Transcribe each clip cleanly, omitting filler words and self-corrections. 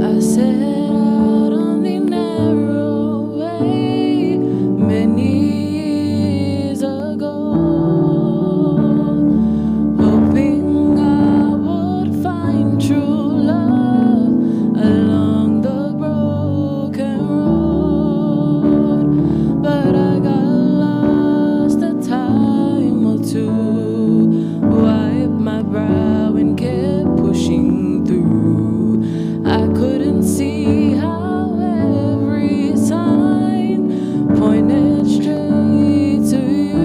I set out on the narrow way many years ago, hoping I would find true love along the broken road. But I got lost a time or two, wiped my brow and kept pushing through. I couldn't see how every sign pointed straight to you.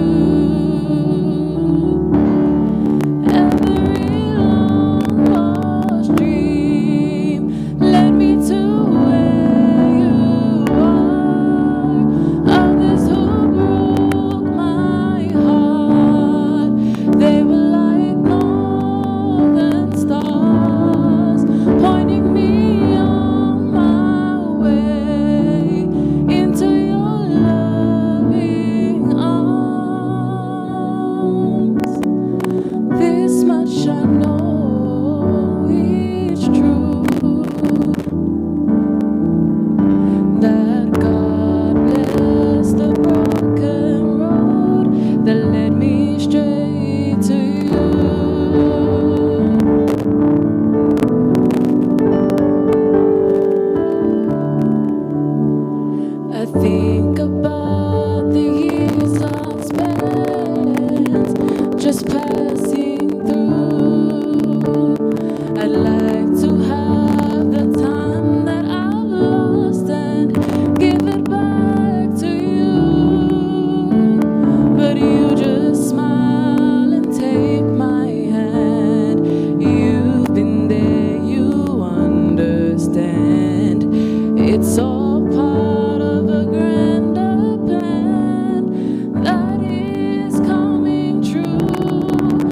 Every long lost dream led me to where you are. Others who broke my heart, they were like northern stars, pointing me on my way into your loving arms. This much I know is true, that God bless the broken road that led me straight to you. I think about the years I've spent just passing through. I'd like to have the time that I've lost and give it back to you. But you just smile and take my hand. You've been there, you understand. It's all part of a grander plan that is coming true.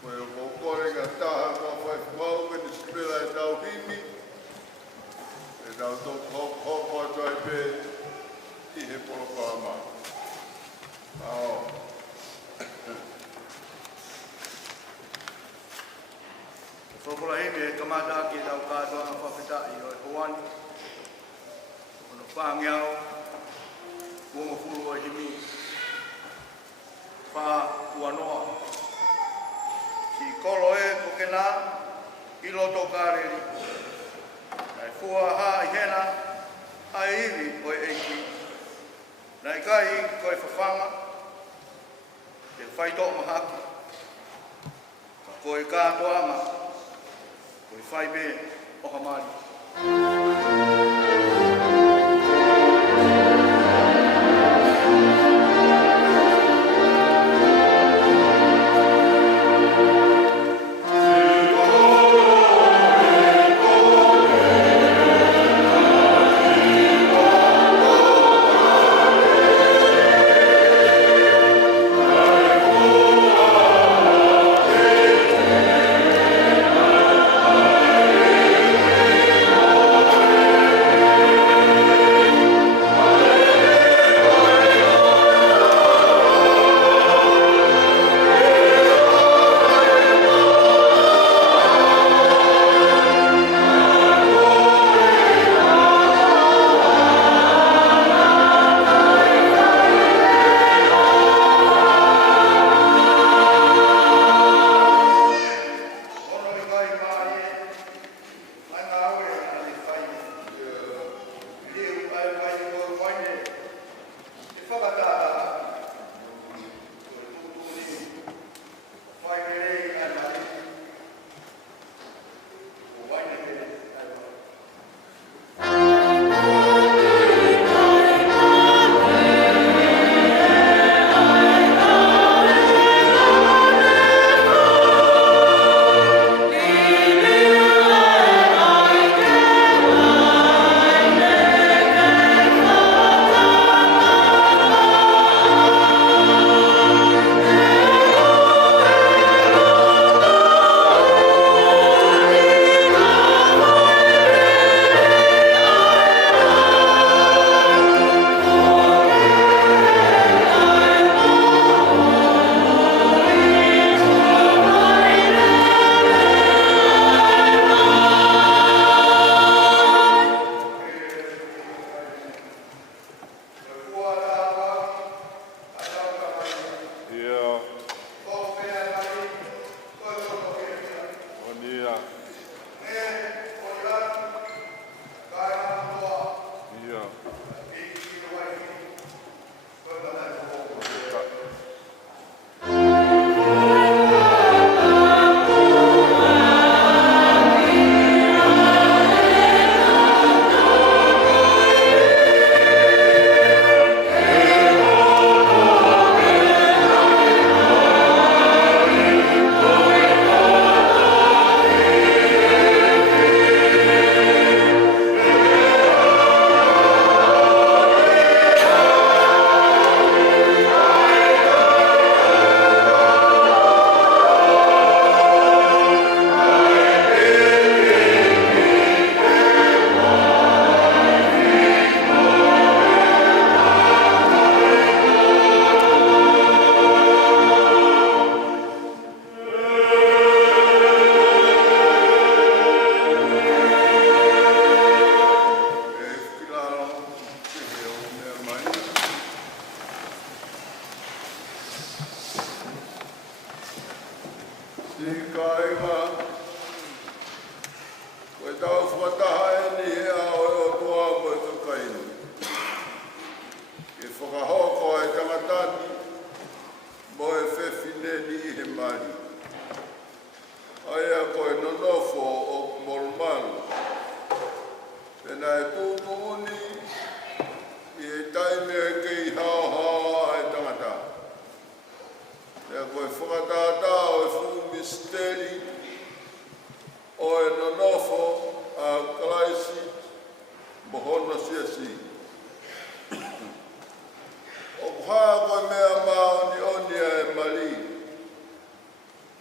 Koe o kōkore ka taha kua whai whau ke ni spela e tau himi. E tau tō hoko atu ai pē i he polo pāma. Ao. Whakora himi e kamata ki tau kātua na whawhitai o e hoani. Ono whāngiao, kuongo furu o himi. Whā uanoa. Si kolo e ko ke nā, i loto kāreri. Nai fua hā i hena, a iwi o e eiki. Nai kai ko e whawhanga, te whaito mahaki. Ko e kātoanga, ko e whaibe o hamari.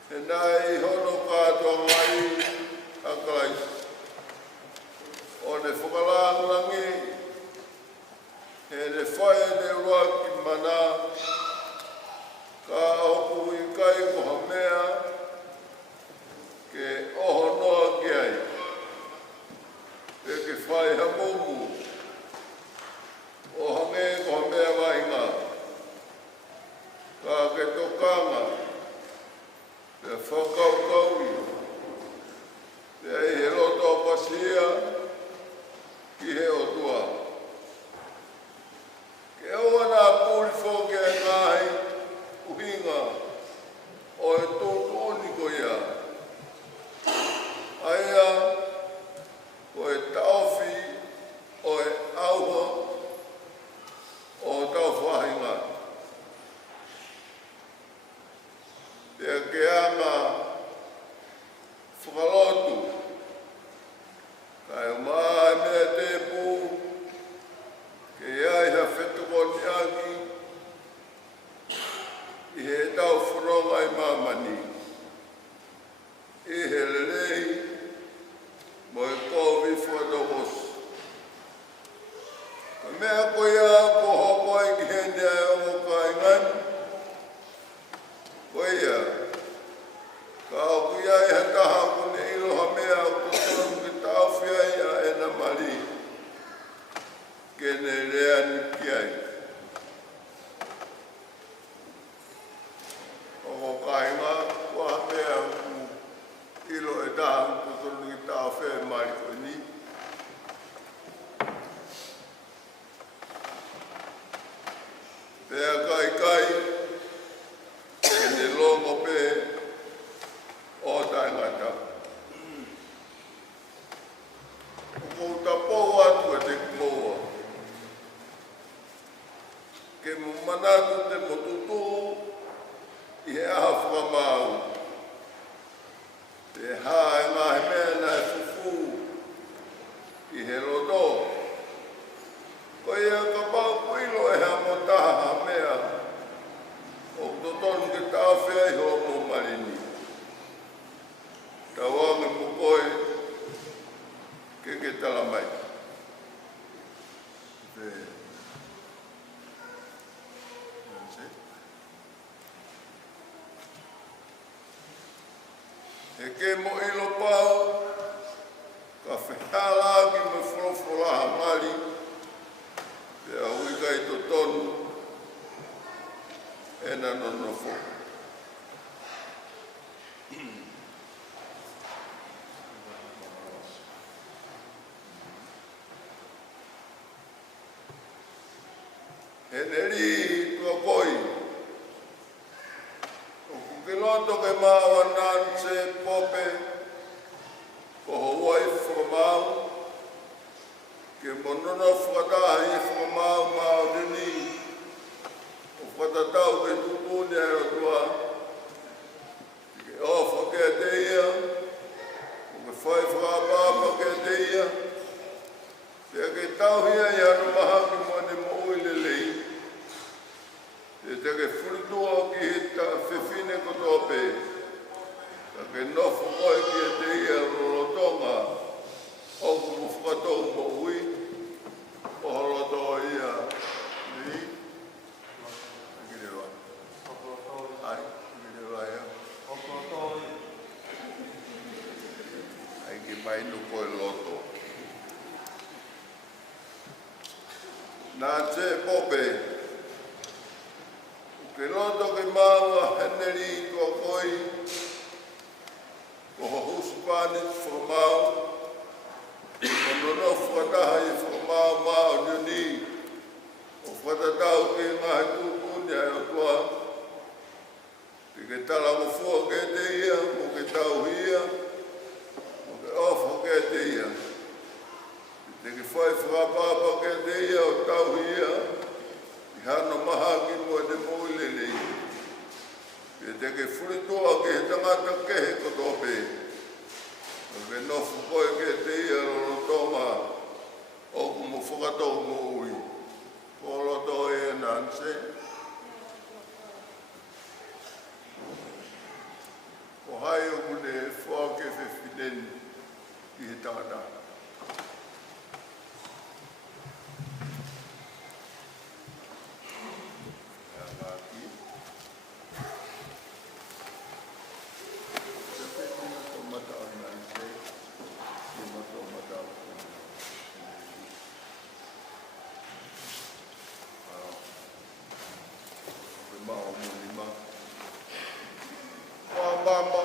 E nai hono kātua mai a kalai. O ne whakalangangi, e ne whae ne roa ki mana, ka hoku i kai koha mea, ke oho noa ki ai. E ke whae ha mumu, o hange koha mea wainga, ka ke tokanga, e whakaukaui, e he roto pasia, ki he o tua. Ke oa nā pūri whoke e ngāhi, uhinga, o e tōku oniko ia. Aia, o e tauwhi, o e auha, o tau whahinga. Pea ke anga whakalotu, kai mai mea te pū, ke iai ha whetokoni aki, i he tau wharonga i mamani. I he lelei, mo e kōwi whanokos. Ka mea koe a ko hoko ai ki hene ai ongo kai ngani, koe ia, ka hoku iai ha taha kune iloha mea o kutonu ki tauwhia ia e na mari. Kene rea ni ki ai. Oko kainga, kua mea ku ilo e taha kutonu ki tauwhia e mari koe ni. Pea kai, kene longo pe, o taingata. Ko tapou atu e te kumoa. Ke mo manatu te motutu i he aha whakamau. Te haa e ngahe mea na e fufu i he roto. Ko ia ka pau kuilo e ha mo taha mea. O totonu ke tawhia i ho mo marini. Tawanga mo koe ke tala mai. E ke mo ilo pau, ka whehala ki me whorofolaha mari, te a huika i totonu, e na nonofo. E neri tua koi. O kukiloto ke maua nanse pope, ko hawai whakamau, ke monono whakatahi whakamau mao dini, o whakatatau ke tupuni ai o tua, ke ofa ke te ia, o ke whai whakapapa ke te ia, pia ke tauhia i anu mahaki mone mo uilelei, e te ke whuritua ki hita whiwhine kotoa pē. Ka ke nofo koe ki e te ia rorotonga, o kumu whakatou mo ui, o holotoa ia. Ni? Akirewa. Ai, akirewa ia. Ai ki mai no koe loto. Nā te pope, ke roto ke maua heneri tua koi, ko ho husupani whakamau, ko nono whakataha i whakamau mao nioni, o whakatatau ke ngahe tūpuni ai o tua, ke tala mo fua ke te ia, mo ke tauhia, mo ke ofa ke te ia, te ke whai whakapapa ke te ia o tauhia, i hana mahaki mo e te moilelei. E te ke whuritoa ke he tangata kehe kotope. hai o mune whake whiwhineni i he tangata. Ea ngāki. Te whenua tō mata o nai te, te mata o mata o mao muni ma. Mama.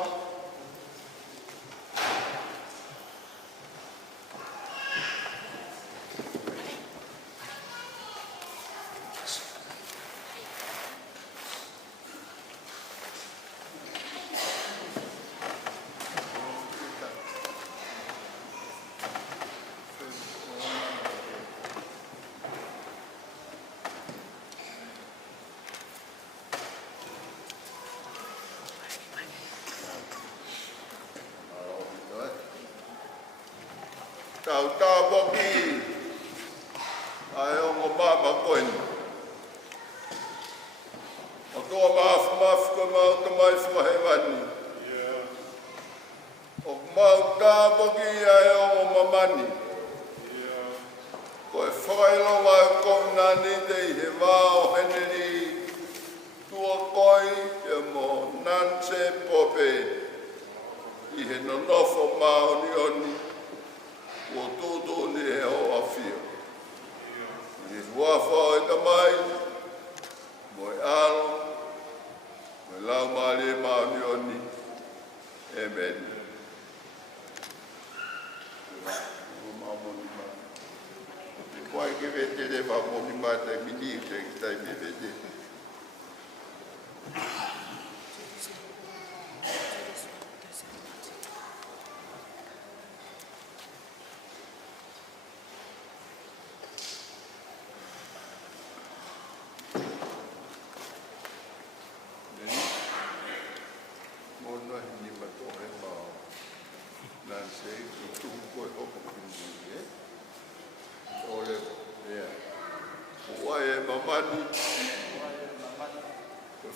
Tau tāwaki ai o ngō māma koen. O toa maafu koe mau te mai whahewani. O mau tāwaki ai o ngō mamani. Koe whakailonga e kona ni te i he wāo heneri tua koi e mo Nanse Pope i he nonofo maoni oni. O tōtō ni e o awhia. I he wāwha e tamai, mo e aro, mo e lau maari e maani oni. Amen. O mamoni ma. E koai ke vete re mamoni ma te mini te ki tai me vete.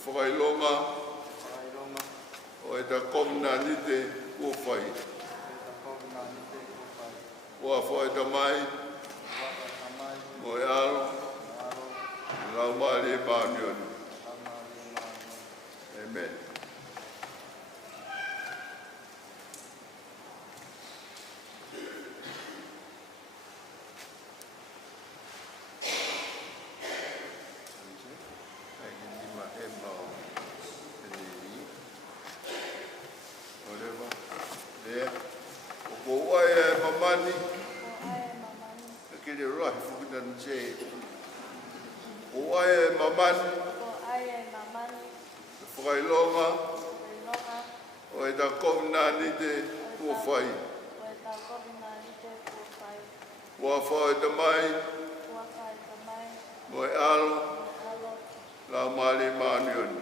Whakailonga o e ta komna ni te uwhai. Ua whai ta mai, mo e aro, lau maari e maanioni. Amen. Whakailonga o e ta komna ni te uwhai. Ua whai ta mai, mo e alo, lau maari maanioni.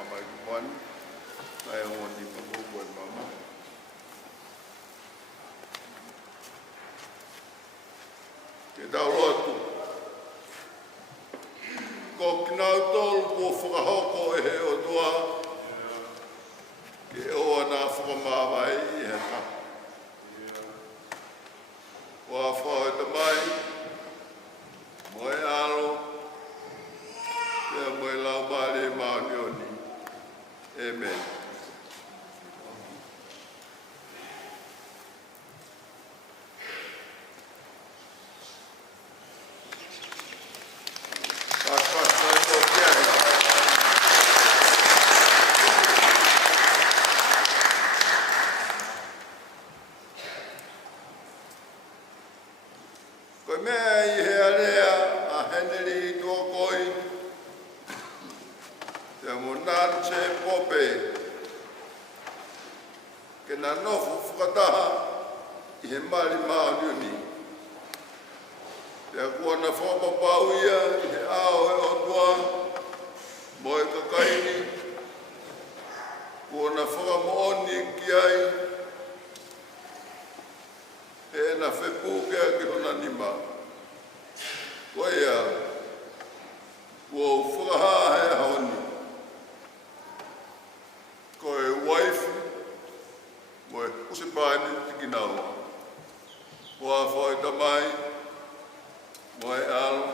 Amai kuman, nai ngoni mabubuan mama. Ke tau rotu. Ko kinau tolu po whakahoko e he o tua. Ke oa nā whakamāwai i he ka. Wa whao te mai. Mo e alo. Pea mo e lau maari e maanioni. Amen. Koe mea i he area a Henry Tuakoi, te mo Nanse Pope, ke nā nofu whakataha i he mari maanioni. Te kua na whakapapau ia i he ao e otua, mo e kakaini, kua na whakamooni ki ai, e na whepuke a ki hona nima. Koe ia, Wo whakaha he honi. Ko e waifu, mo e usipani tiki naua. Mo a whai tamai, mo e alo,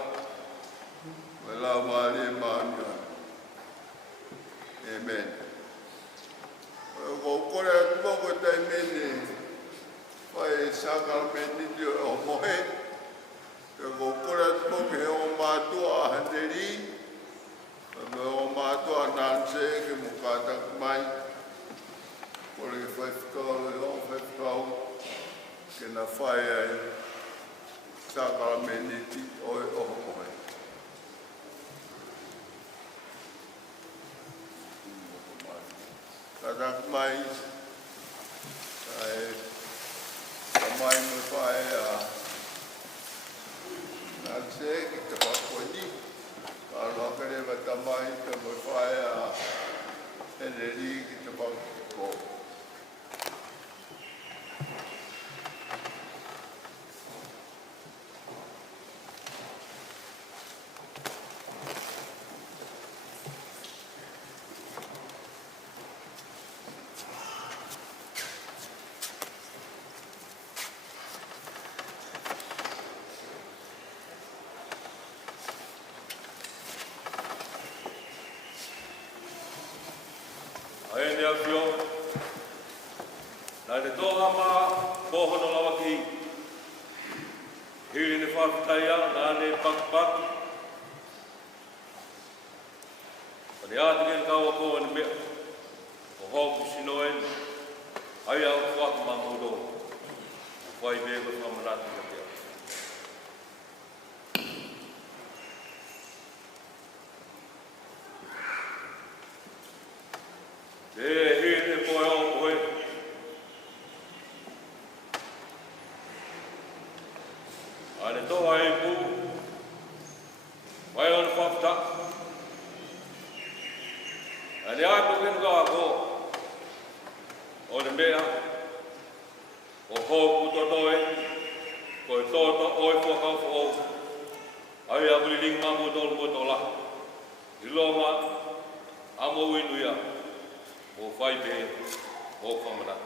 mo e lau maari e maani ana. Amen. Ko kore atu moko e tai mene, whai sakara mene ni o mohe, ko kore atu moko he o mātua a handeri, me o mātua a nanse ke mo kātak mai, kore ke whai whikau e o whai whikau, ke na whai ai, sakara mene ti o e o mohe. Kātak mai, mai me whae a nanse ki te whakoni, ka rohakarewa tamai te me whae a heneri ki te whakiko. Aene a whio, nai te toha mā, pōhono lawa ki. Hiri ne whakataia, nāne pakpaki. Pane ātike ni kaua koa ni mea, o hoku sinoen, ai au whaka mamudo, o whai mego whamanati ka pia. E hiri ne koe au koe. Ane toa e pū. Vai ona whafta. Ane aipo kenu kawa ko. O ne mea. O hoku totoe. Ko e tōta oi whakau whau. Ai a muli ling mamu tolu mo tola. I longa. Amo inuia. O whai pe, o whamana.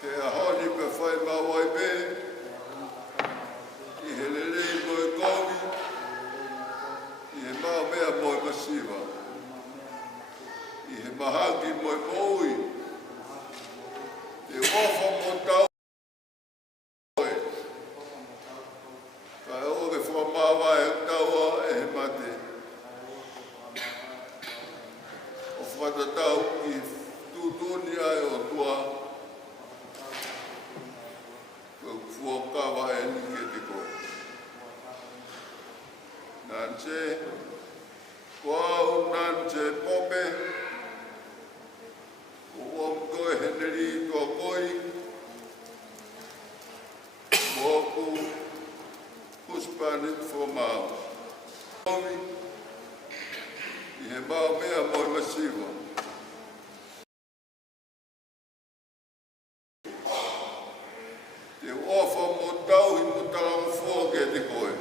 Te ahoni pe whai mawai pe, I he lelei moe komi, I he mau mea moe masiwa, I he mahaki moe moui, te ofa mo tau oe. Ka e oge whamawa e taua e he mate. O whatatau ki tūtuni ai o tua, fuokawa e nike te koe. Nanche, koau nanche pope, o om koe heneri toa koi, moku, huspanit fo mau. Komi, I he mau mea moi masiwa. Te ofa mo tau I mo talango fua ke te koe.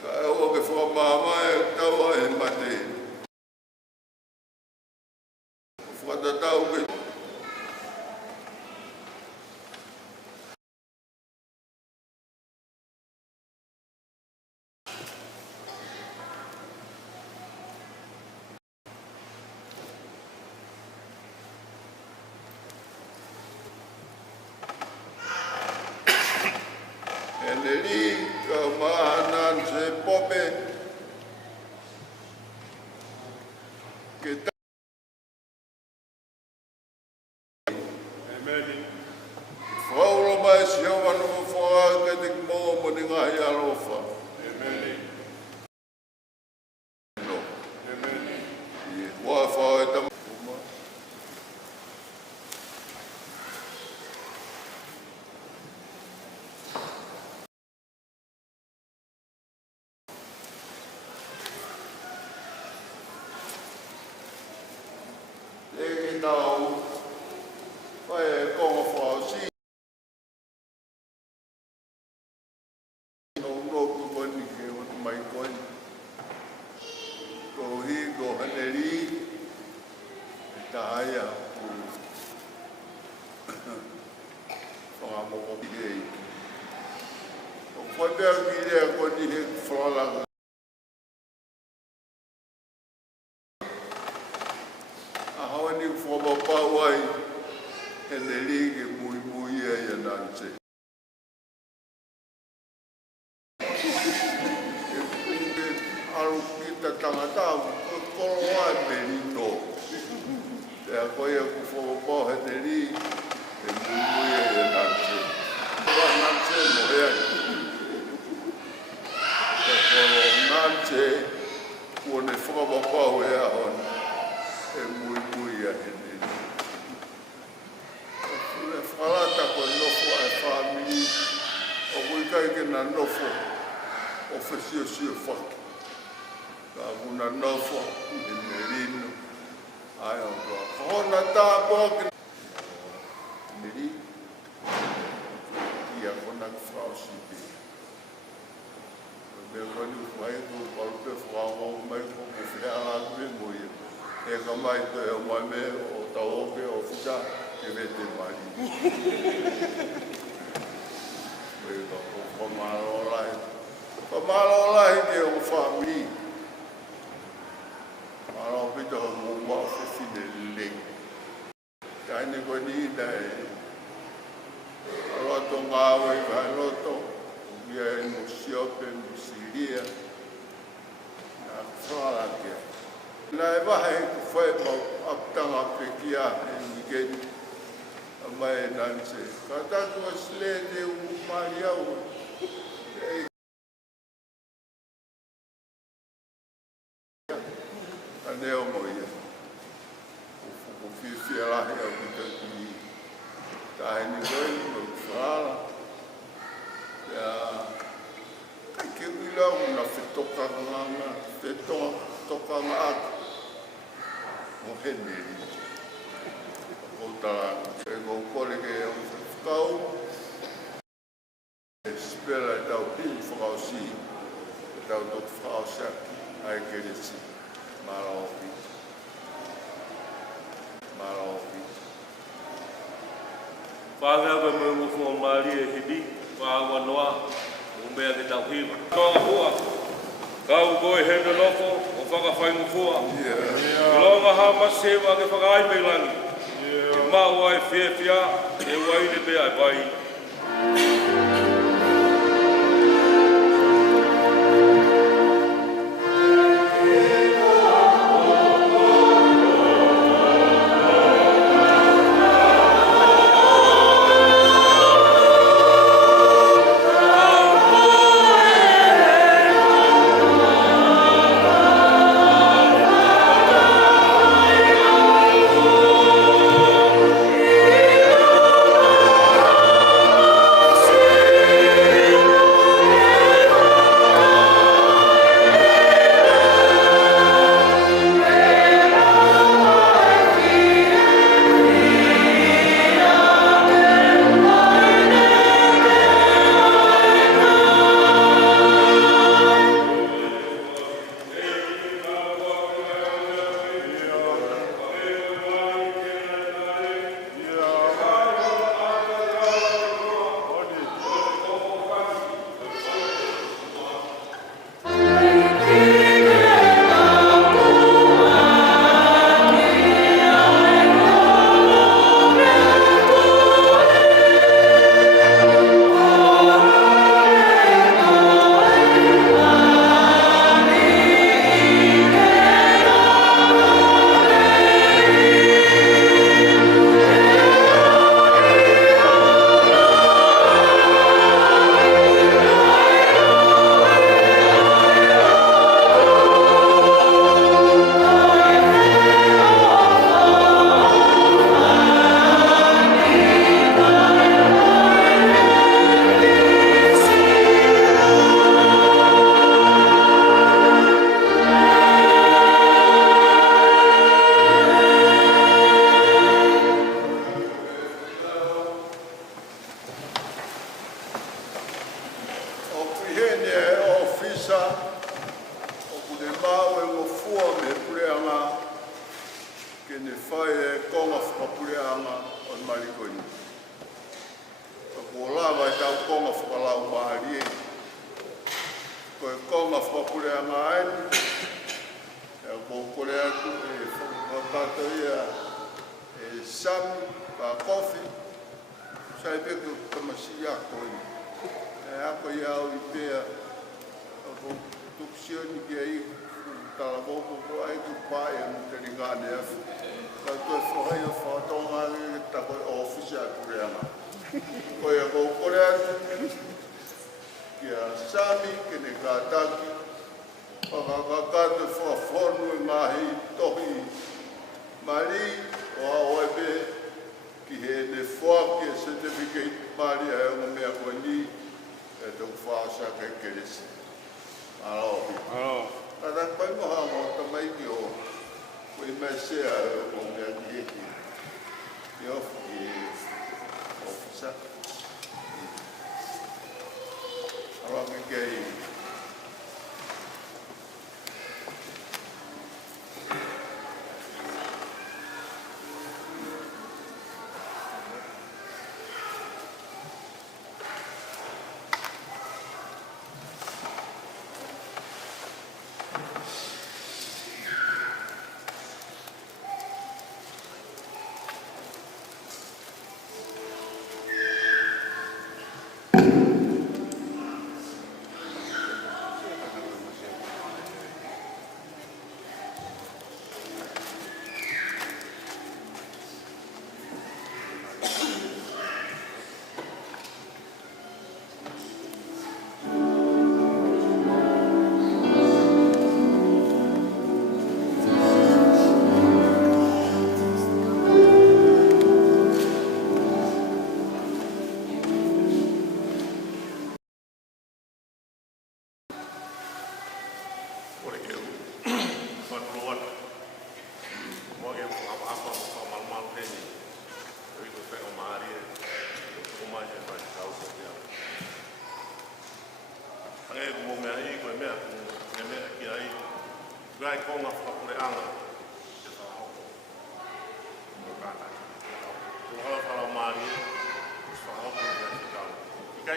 Ka e o ke whamama e taua e mate. Whatatau ke Eneri ka maanan se pope ke ta whauro mai si hawa no whaa ke te mō mo ni ngahi alofa. No. I wha whao e tamu. E tau, whae e konga whao si. No roku mani ke o te mai koe. Ko hi, ko haneri, e taia o whangamoko ki hei. O whaipea ki rea ko ni he whalanga. Ahawa ni whamapau ai, haneri ke mui mui e ia nanse. Aru kita tangata, koro ai merito. Te a koe a ku whamapau haneri, e mui mui e ia nanse. Kua nanse mo hea. Te koro nanse, kua ne whamapau e ahon, e mui mui e haneri. Le whalata koe nofo e whamiri, o kui kai ke na nofo, o whesio sio whaki. Ka kuna nofo, e merino, ai o toa. Kahona tā pōke. Meri, kia kona ki whao sipi. Me koni whae ko parupe whao mai ko ko whia atu e moia. E ka mai to e o mai me o tau ope o whita ke vete mari. Me ka ko whamaro lai. Whamaro lai ke o whamiri. Maro pita o mō mao whiwhine leng. Kaine ko ni nei. Roto ngāwe kai roto. Ia e mo siope mo siria. Nā whara kia. Nā e wahe ku whae mau aptanga pekia e nikeni. A mai e nanse. Ka tāku a sile te umari au. A neo mo ia. Ko whiwhia lahi au kita ki. Tahe ni koe mo whara. Kai ke uila una whetoka nganga, whetoka nganga o heneri. O taranga, e ko kore ke o whakau, e spela e tau pili whakau si, e tau toku whakau saki, ai kere si, mara opi. Whāngawa me ngofo maari e hidi, whāua noa, o mea ke tau hiwa. Tonga hua, kau koe hendo loko, o whakawhaingo fua. I longa ha masewa ke whakai peilangi. E mau ai whiawhia, e waine pe ai pai.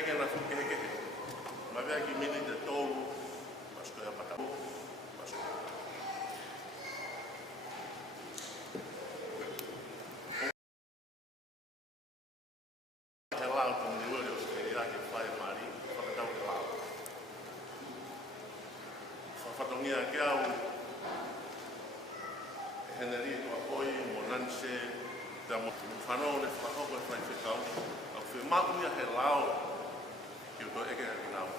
ke na fuke heke he. Ma vea ki mini te tolu, masko ya patamu, masko. He lao tong ni ure o se ira ke whae mari, whakatau ke lao. Whakatongia ke au, e heneri o akoi, mo nanse, te amo whanau ne whakako e whai whikau, au whi makuia he lao, ki o to eke haki nau.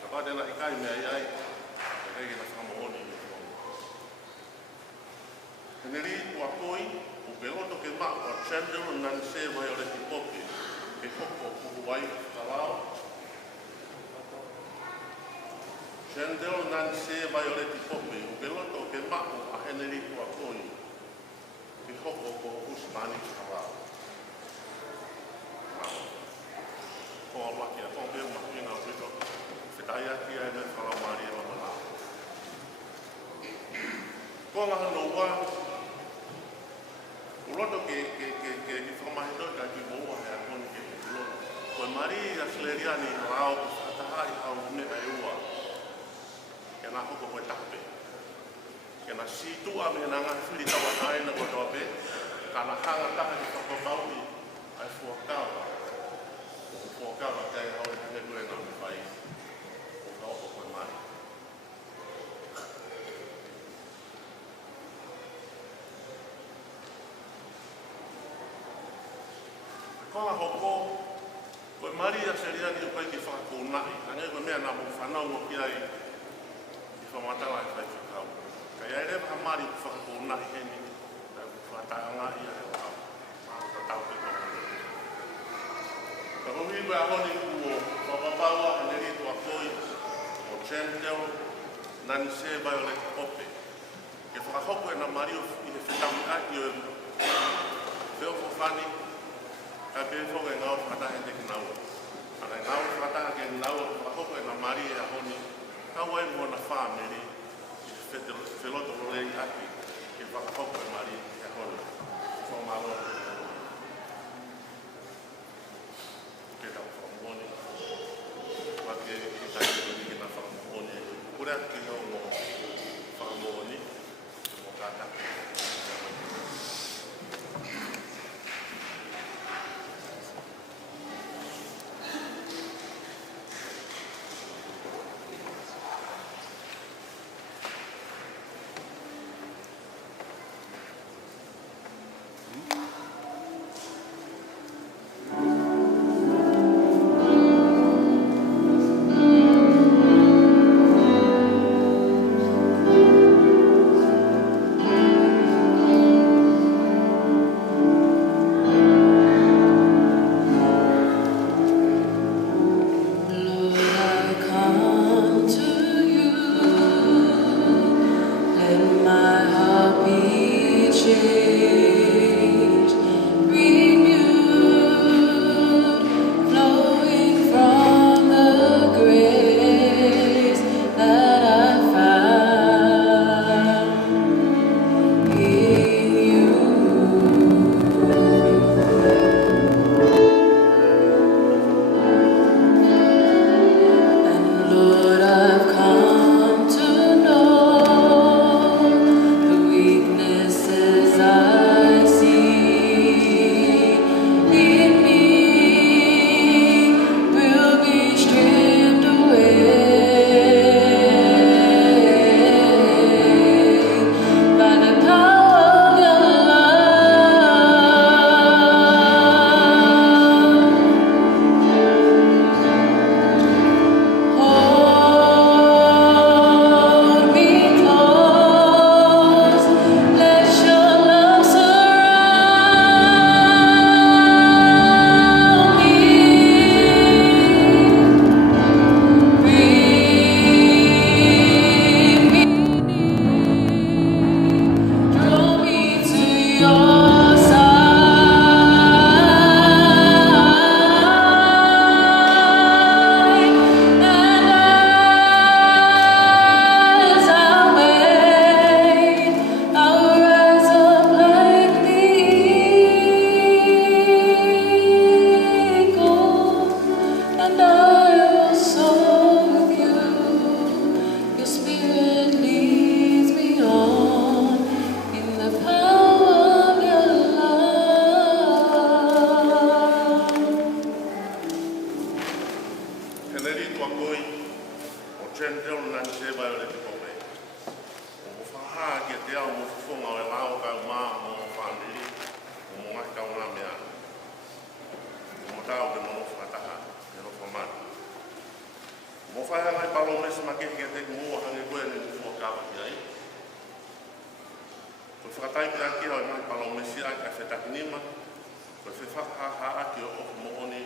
Ka pā tēnā i kai mea iai, e eke na whamaoni i o. Heneri o akoi, o peloto ke mako a Chandler nanse vai o le tipoke, ke hoko kuhu wai ka lao. Chandler nanse vai o le tipoke, o peloto ke mako a heneri o akoi, ke hoko ko Usmani ka lao. Ko a waki a tōpea makina o pito, whetai aki ai me whalau maari e wama lao. Ko ngaha no wā, uloto ke whamahito ka ki moa hea koni ke uloto. Koe mari a Sleriani rao ku whatahai hau me a eua. Ke nā hoko koe tape. Ke nā situa me nā ngā whiri tawa naina ko tope. Ka nā hanga taha ki whakamaui ai fuakawa. Fuakawa kai hau e hanga kure nā mwhai. O ka opo koe mari. Kola hoko, koe mari a seriani o pai ki whakakounai. Angai koe mea nā mo whanau o ki ai i whamatala e whai whakau. Kai ai rewa ha mari ki whakakounai heni, tai ku whataanga i ai o au. Māru ka tau te koe. Ka kohi koe ahoni ku o whapapaua a neri tua koi, o Chandler, nani se vai o le ope. Ke whakahoko e nā mari o i he whetami aki o e Wheo Fofani, ka pe foga e ngau whakatahe te kinaua. Ana ngau whakatahe ke kinaua, whakahoko e nā mari e ahoni, ka wai mo na whāmeri, wheloto rei aki, ke whakahoko e mari e ahoni. Whamalo e ahoni. Ke tau whamoni. Wake e tai ki na whamoni. Kure ati ki ngau mo whamoni, mo kata. whaianga I palomesi makehi ke te mua hange koe ni fua kawa ki ai. Ko whakatai ki aki au nai palomesi ai ka whetaki nima. Ko whewhakaha aki o ofu mohoni.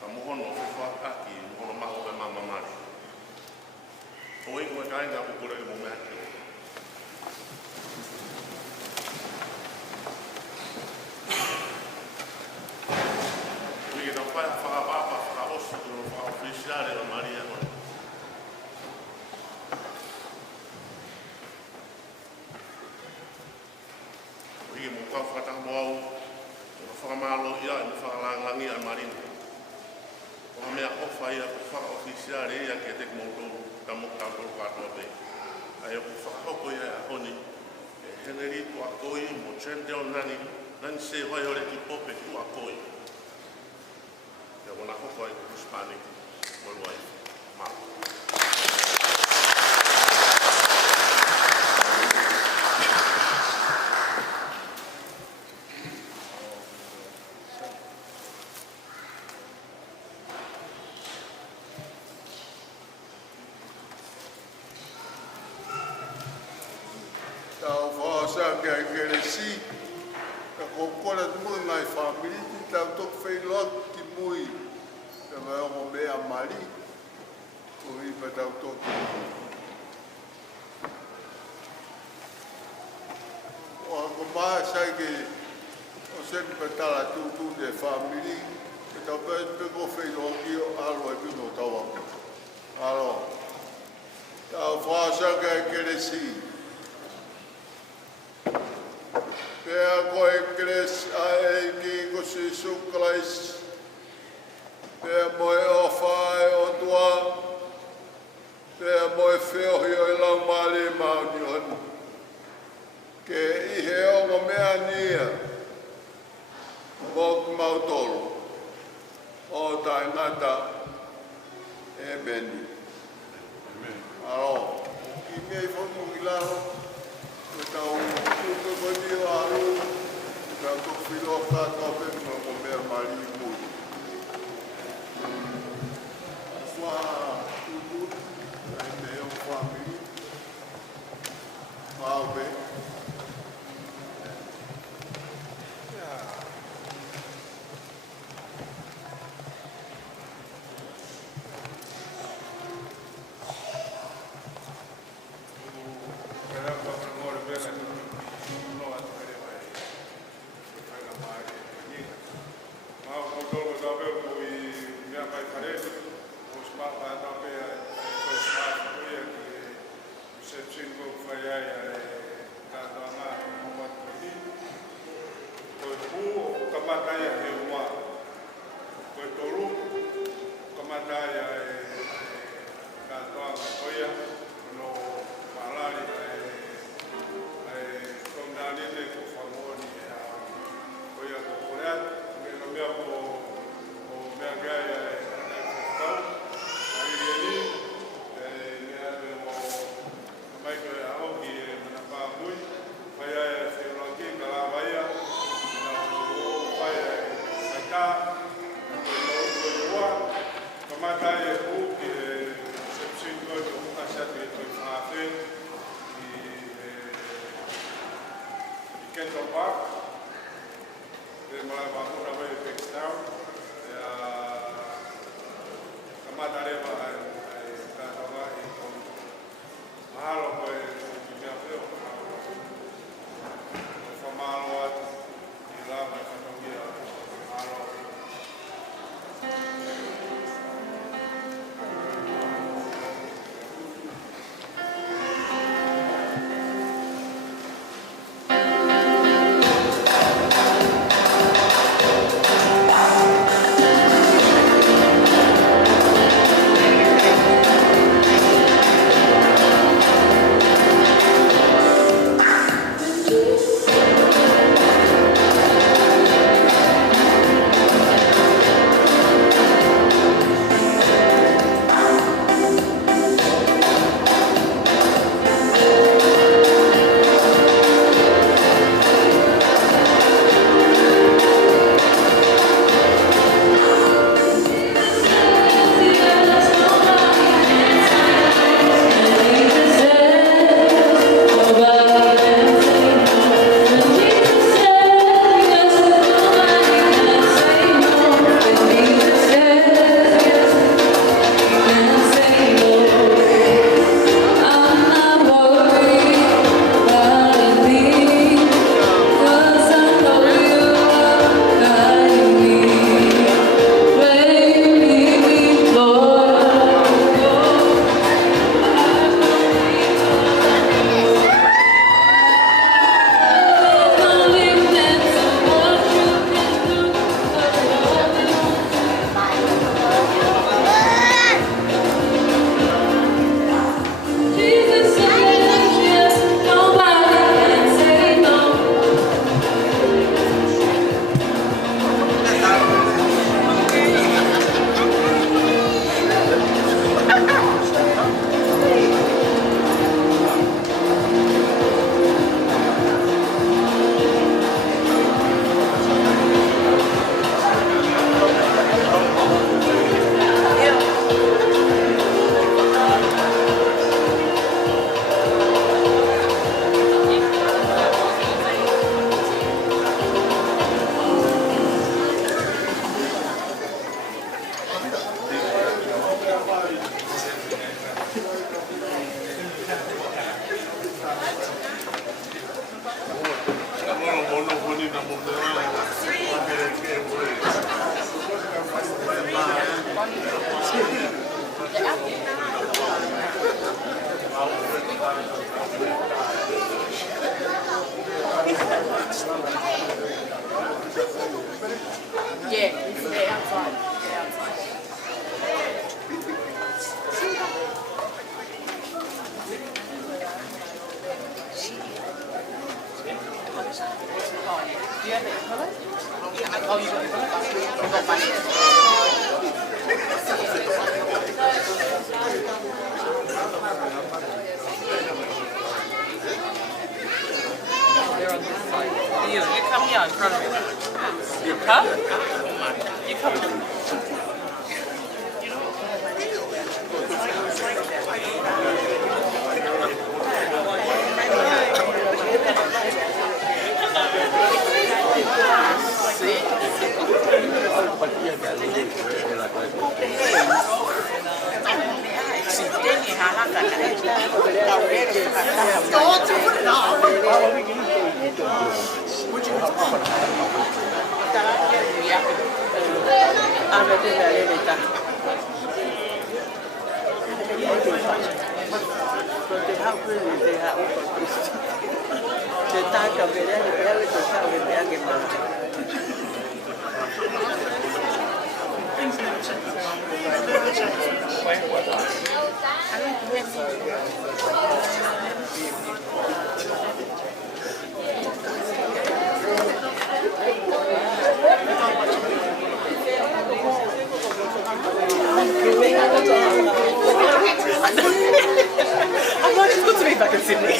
Ka mohono o whewhaka aki mohono maho e mamamari. Ko i koe kai ngā kukura i mo mea ki o. Wiki na whai whakapapa whakaosi ki no whakaofisiare o Maria koe. Wiki mo kau whakatamo au. Ko whakamalo ia e mo whakalangangi a Marina. Ko ha mea ofa ia ko whakaofisiare ia ke te kimoutoro ka mo tāporo katoa pe. Ai o ko whakahoko ia a honi. E heneri tu a koi mo Trendale nani. Nani se hoi ore ki pope tu a koi. Ia wana hoko ai ku Hispanic. Moruai. Mao. Tau whaasa kia keresi, ka kokora mui ngai whamiri, tau tok whailot ki mui, ka mai ongo mea mari, ko hipa tau tok ki mui. O ako maa sai ke, o sen patala tutu de whamiri, ke tau peko whailot ki o alo e pino tau ako. Alo, tau whaasa kia keresi, pea koe kres ae ki ko si sukalais. Pea moe ofae o tua. Pea moe whiohi o ilau maali mauni honu. Ke ihe o mo mea nia. Mok mautolo. O tai ngata e beni. Aro, ki mei whotu ki laro. Tau tutu koni o aru, tau tuk whilo katoa pe mo mea mari mui. Wha tutu, ai mea o whamiri. Whao pe. Yeah, stay outside. Stay outside. Oh, yeah. Do you have any color? Yeah. Oh, you got your color? I got mine. They're on this side. You come here in front of me. Huh? You come. I'm like, it's good to be back in Sydney.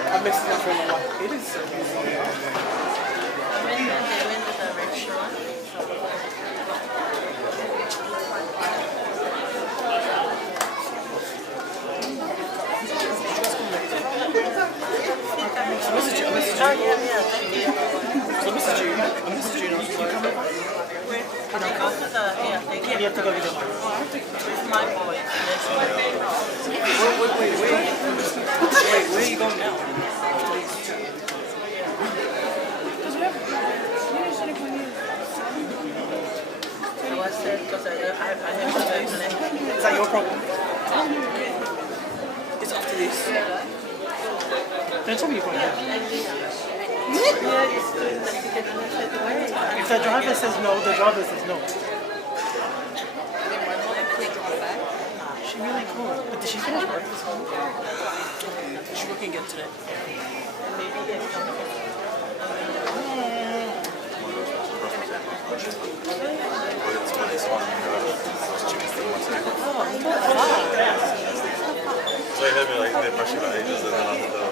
I missed it for a while. It is so you have to go to the my boy. Wait, where are you going now? Is that your problem? It's up to this. Don't tell me you're going If the driver says no, the driver says no. She really cool. But did she finish work this morning? She's working again today. So I had me like the pressure that I just